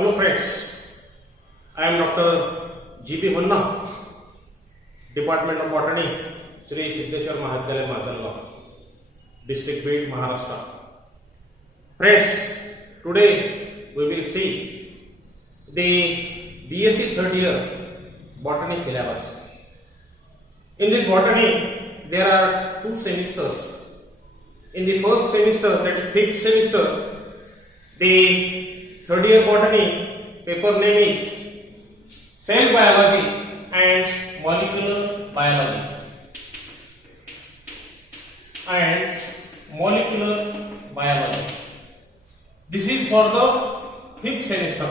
Hello friends, I am Dr. G.P. Honda, Department of Botany, Sri Siddheshwar Mahavidyalaya, Machalgaon, District Beed, Maharashtra. Friends, today we will see the BSc third year Botany syllabus. In this Botany, there are two semesters. In the first semester, that is fifth semester, the third year Botany paper name is Cell Biology and Molecular Biology. This is for the fifth semester.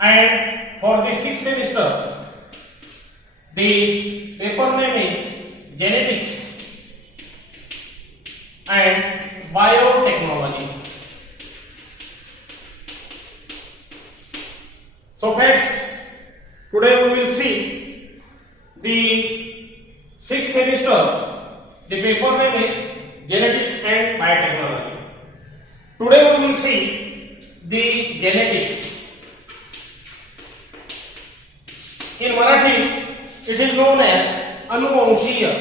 And for the sixth semester, the paper name is Genetics and Biotechnology. So friends, today we will see the sixth semester. The paper name is Genetics and Biotechnology. Today we will see the genetics. In Marathi, it is known as Anuvanshia.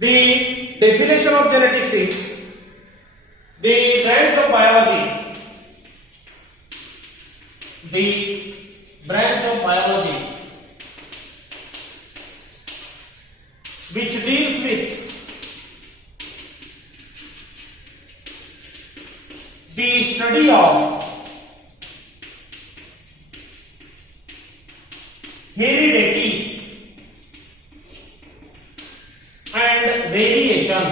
The definition of genetics is the branch of biology, which deals with the study of heredity and variation.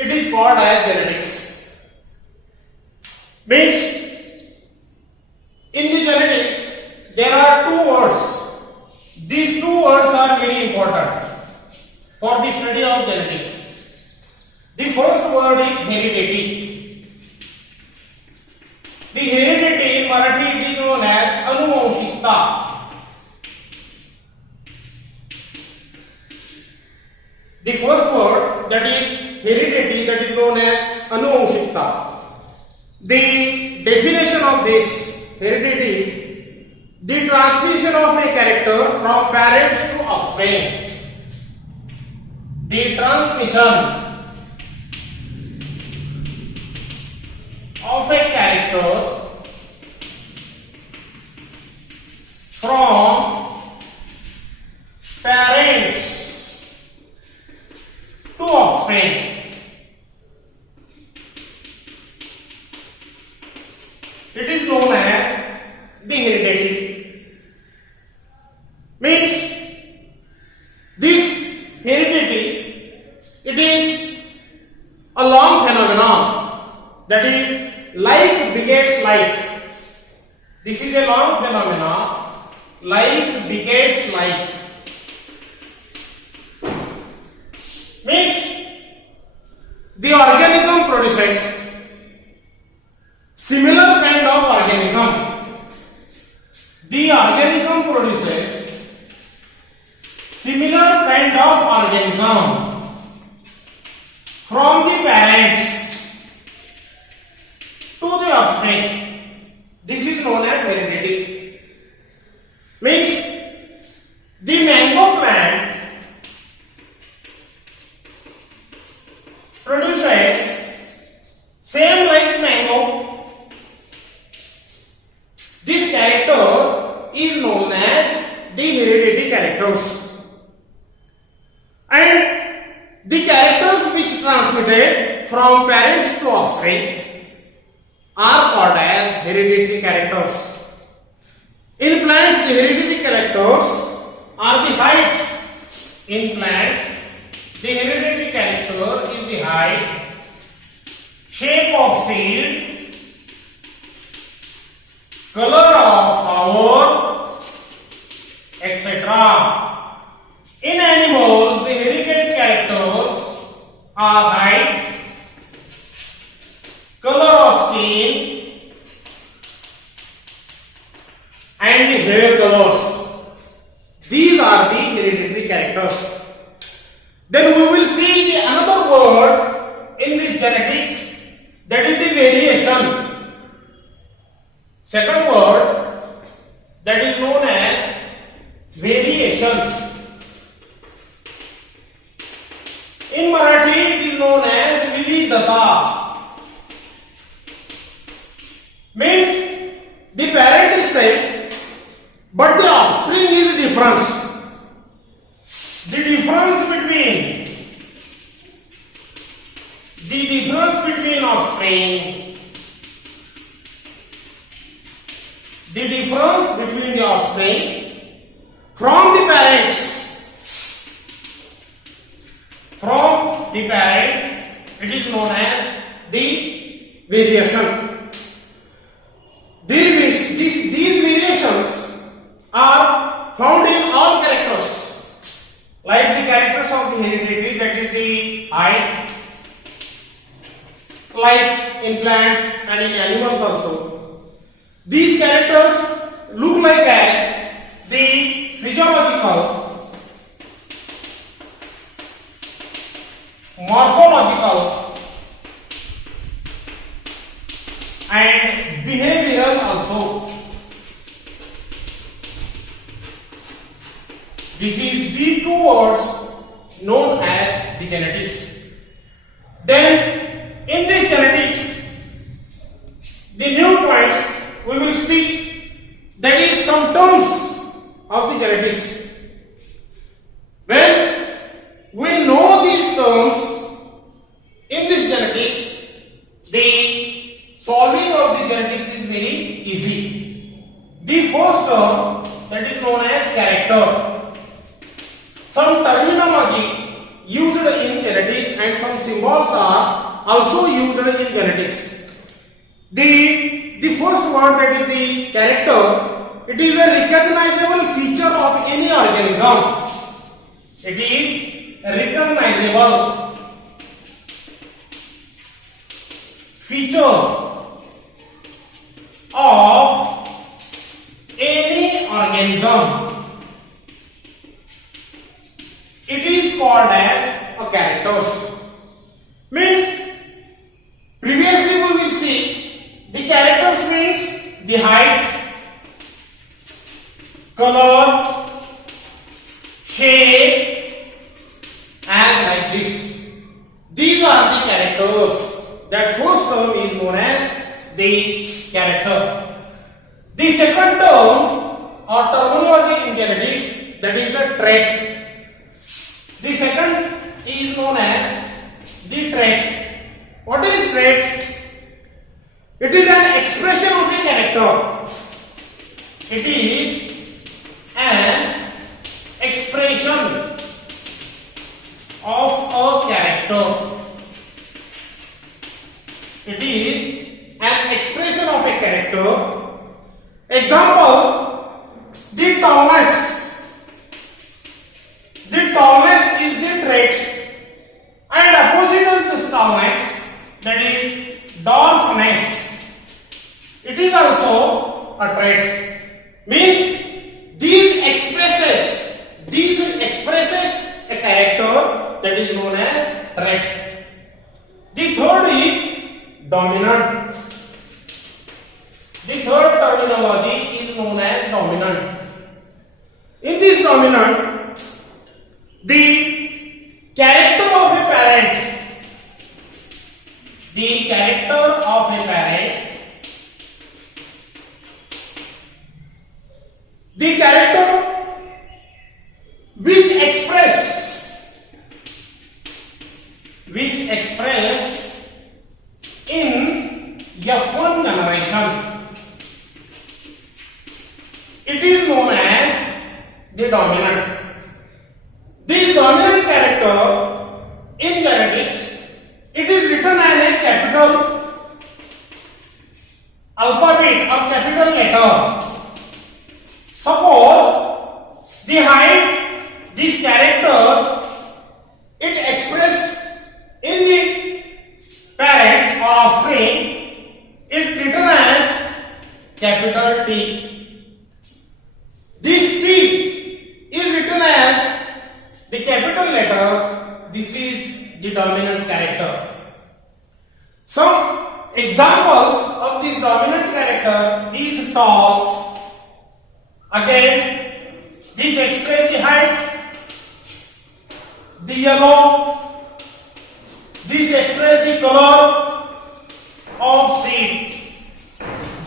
It is called as genetics. Means in the genetics there are two words. These two words are very important for the study of genetics. The first word is heredity. The heredity in Marathi it is known as Anuvanshikta. The first word, that is heredity, that is known as Anuvanshikta. The definition of this heredity is the transmission of a character from parents to offspring. The transmission of a character from parents to offspring. It is known as the heredity. Means this heredity, it is a long phenomenon, that is like begets like. This is a long phenomenon, like begets like. Means the organism produces similar kind of organism. The organism produces similar kind of organism from the parents to the offspring. This is known as heredity. Means the mango plant produces same like mango. This character is known as the hereditary characters. And the characters which transmitted from parents to offspring are called as hereditary characters. In plants, the hereditary characters are the height. In plants, the hereditary character is the height, shape of seed, color of flower, etc. In animals, the hereditary characters are height, color of skin, and the hair colors. These are the hereditary characters. Then we will see the another word in this genetics, that is the variation. Second word that is known as variation. In Marathi it is known as vividhata. Means the parent is same but the offspring is difference. The difference between offspring, the difference between the offspring from the parents, it is known as the variation. These variations are found in all characters, like the characters of the hereditary, that is the height, like in plants and in animals also. These characters look like as the physiological, morphological and behavioral also. This is the two words known as the genetics. Then in this genetics, the new points we will speak, that is some terms of the genetics. When we know these terms in this genetics, the solving of the genetics is very easy. The first term, that is known as character. Some terminology used in genetics and some symbols are also used in genetics. The first one, that is the character, it is a recognizable feature of any organism. It is recognizable feature of any organism. It is called as a characters. Means previously we will see the characters means the height, color, shape and like this. These are the characters. That first term is known as the character. The second term or terminology in genetics, that is a trait. The second is known as the trait. What is trait? It is an expression of a character. It is an expression of a character. It is an expression of a character. Example, the tallness. The tallness is the trait, and opposite of this tallness, that is dwarfness, it is also a trait. Means these expresses a character, that is known as trait. The third is dominant. The third terminology is known as dominant. In this dominant, the character of a parent, the character which express in F1 generation, it is known as the dominant. This dominant character in genetics, it is written as a capital capital letter, this is the dominant character. Some examples of this dominant character is tall. Again, this expresses the height. The yellow, this expresses the color of seed.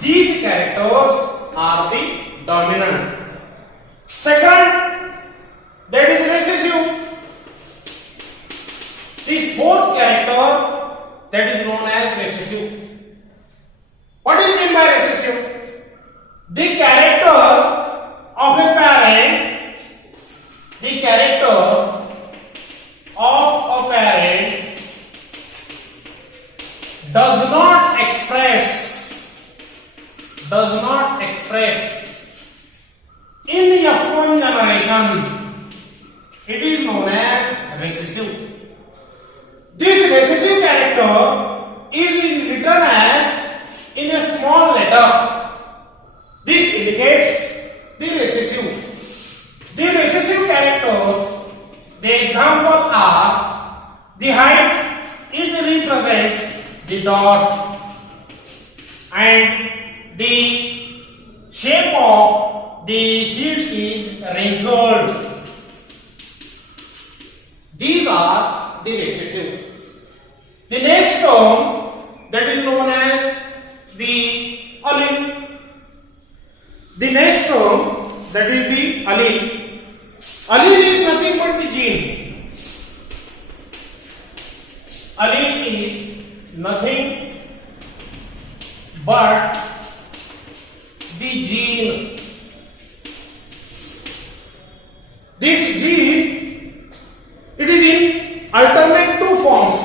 These characters are the dominant. Second, that is recessive. This fourth character, that is known as recessive. What is meant by recessive? The character of a parent, the character of a parent does not express in F1 generation. It is known as recessive. This recessive character is written as in a small letter. This indicates the recessive. The recessive characters, the example are the height, it represents the dwarf, and the shape of the seed is wrinkled. These are the recessive. The next term, that is known as the allele. The next term, that is the allele. Allele is nothing but the gene. Allele is nothing but the gene. This gene, it is in alternate two forms.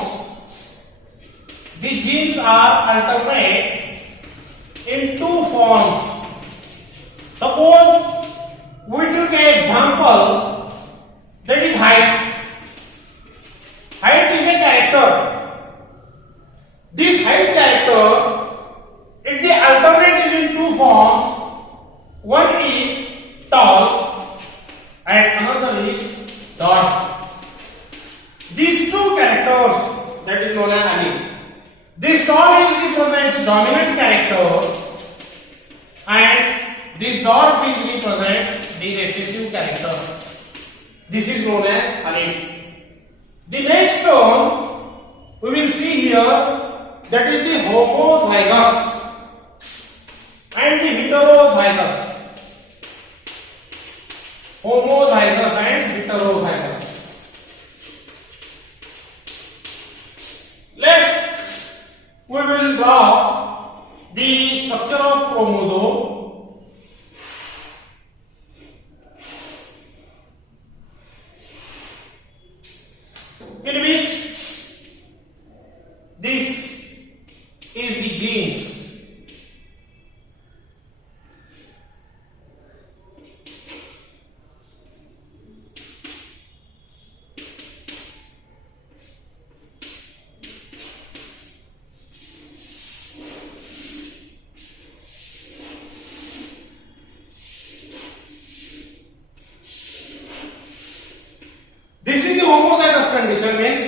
The genes are alternate in two forms. Suppose we took an example, that is height. Height is a character. This height character, if the alternate is in two forms, one is tall and another is dwarf. These two characters, that is known as allele. This tall is represents dominant character and this dwarf is represents the recessive character. This is known as allele. The next term we will see here, that is the homozygous and the heterozygous. Homozygous and heterozygous. We will draw the structure of chromosome. In which this is the genes. This is the homozygous condition, means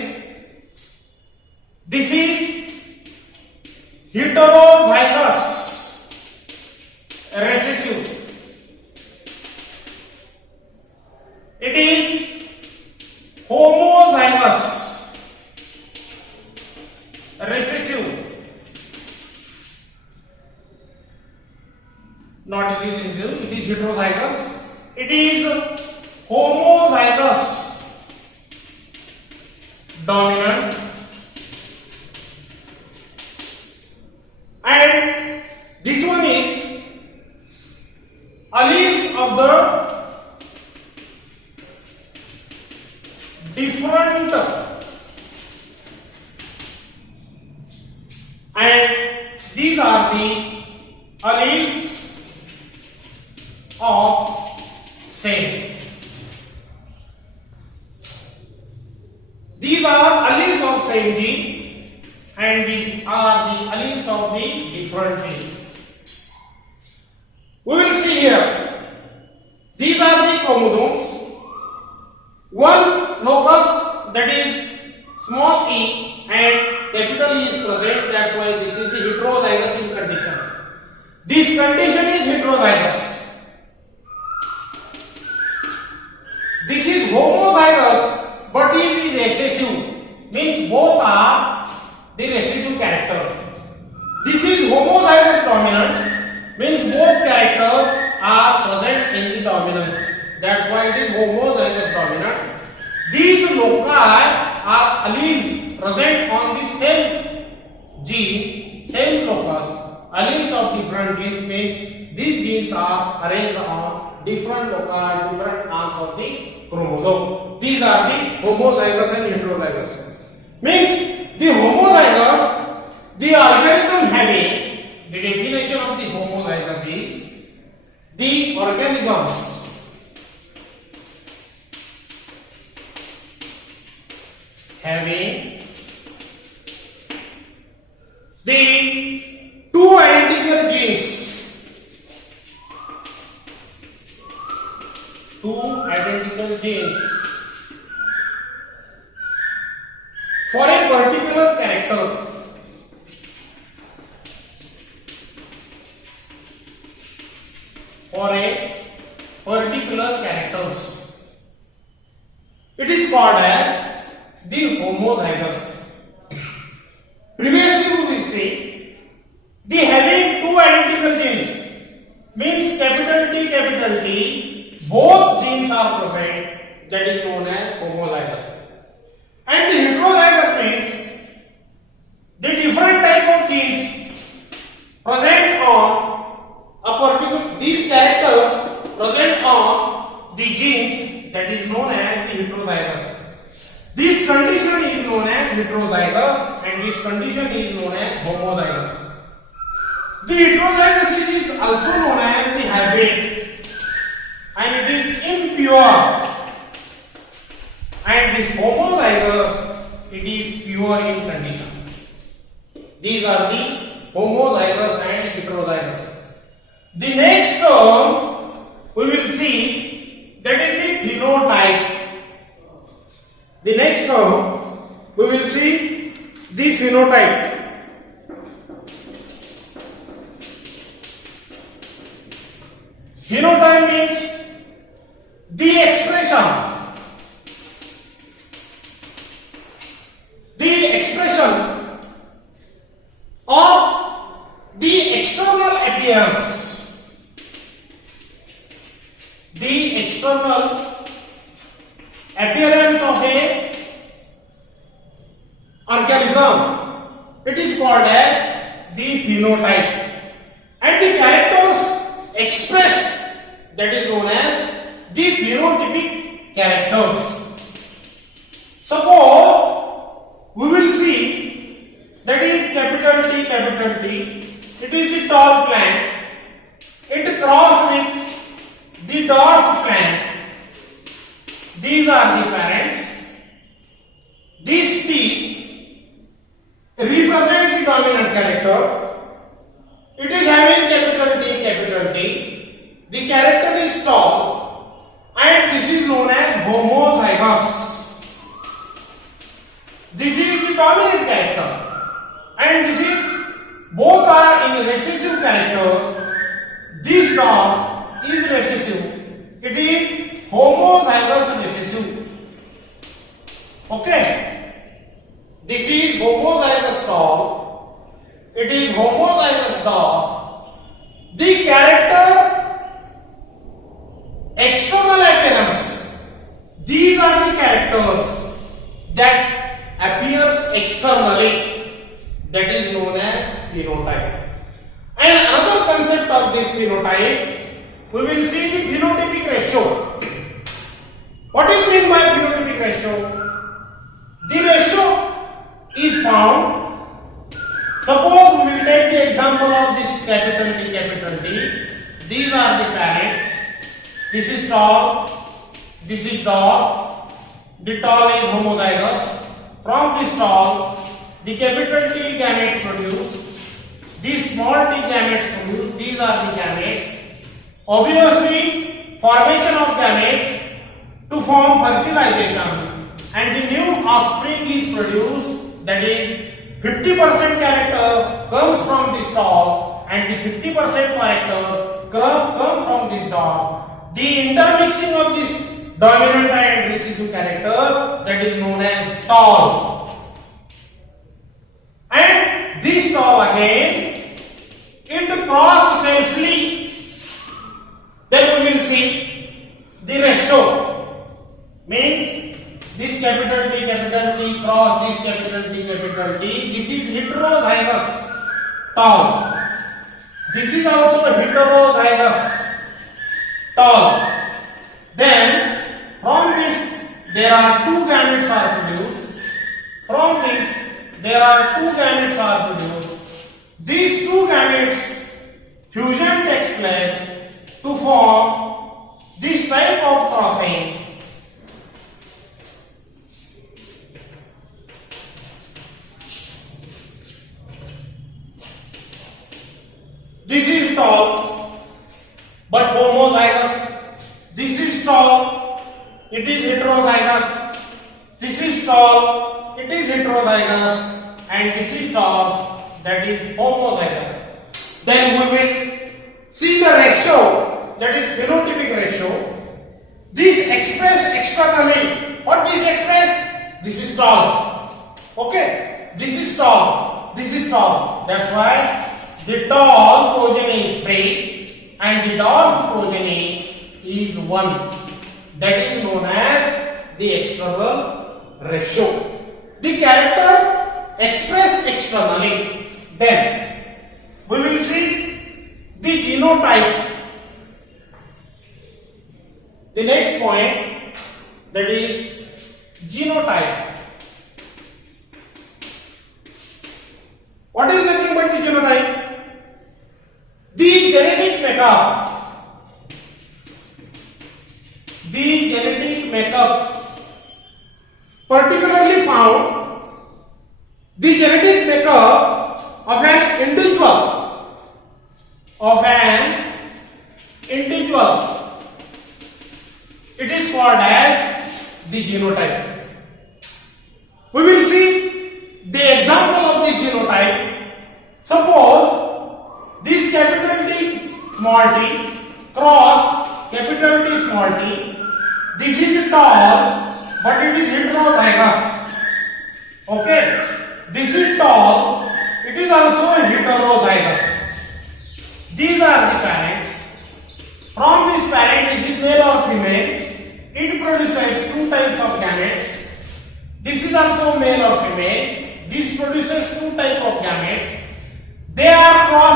this is heterozygous recessive. It is homozygous recessive. Not it is recessive, it is heterozygous. It is homozygous dominant, and this one is alleles of the different, and these are the alleles of same. These are alleles of same gene and these are the alleles of the different gene. We will see here. These are the chromosomes. One that is small e and capital E is present. That's why this is the heterozygous in condition. This condition is heterozygous. This is homozygous, but is recessive. Means both are the recessive characters. This is homozygous dominance. Means both characters are present in the dominance. That's why it is homozygous dominant. These loci are alleles present on the same gene, same locus. Alleles of different genes means these genes are arranged on different loci, different arms of the chromosome. These are the homozygous and heterozygous. Means the homozygous, the organism having, the definition of the homozygous is the organisms having the two identical genes, for a particular character. It is called as the homozygous. Previously we will see the having two identical genes means capital T, both genes are present, that is known as homozygous. And the heterozygous means the different type of genes present on a particular, these characters present on the genes, that is known as the heterozygous. This condition is known as heterozygous and this condition is known as homozygous. The heterozygous is also known as the hybrid and it is impure. And this homozygous, it is pure in condition. These are the homozygous and heterozygous. The next term we will see, that is the phenotype. The next term we will see the phenotype. Phenotype means the expression of the external appearance. The external appearance of a organism, it is called as the phenotype. And the characters expressed, that is known as the phenotypic characters. Suppose we will see, that is capital T, it is the tall plant, it cross with the dwarf plant. These are the parents. This T represents the dominant character. It is having capital T. The character is tall and this is known as homozygous. This is the dominant character and this is, both are in recessive character. This dog is recessive. It is homozygous recessive. Okay. This is homozygous dog. It is homozygous dog. The character external appearance. These are the characters that appears externally. That is known as phenotype. And another concept of this phenotype, we will see the phenotypic ratio. What is meant by phenotypic ratio? The ratio is found. Suppose we will take the example of this capital T. These are the parents. This is tall. This is dog. The tall is homozygous. From this tall, the capital T gametes produce. These small t gametes produce. These are the gametes. Obviously, formation of gametes to form fertilization and the new offspring is produced, that is 50% character comes from this dog and the 50% character come from this dog. The intermixing of this dominant and recessive character, that is known as tau. And this tau again, it cross safely. Then we will see the ratio. Means this capital T cross this capital T. This is heterozygous tau. This is also heterozygous tau. Then from this there are two gametes are produced. From this there are two gametes are produced. These two gametes fusion takes place to form this type of crossing. This is tau, but homozygous. This is tau, it is heterozygous. This is tau, it is heterozygous, and this is tau, that is homozygous. Then we will see the ratio, that is phenotypic ratio. This expressed externally. What this expressed? This is tau. Okay, this is tau. This is tau. That's why the tau progeny is 3 and the dwarf progeny is 1. That is known as the external ratio. The character expressed externally. Then we will see the genotype. The next point, that is genotype. What is nothing but the genotype? The genetic makeup particularly found the genetic makeup of an individual. It is called as the genotype. We will see the example of the genotype. Suppose this capital T small t cross capital T small t. This is tall, but it is heterozygous. Okay, this is tall, it is also heterozygous. These are the parents. From this parent, this is male or female. It produces two types of gametes. This is also male or female. This produces two types of gametes. They are crossed.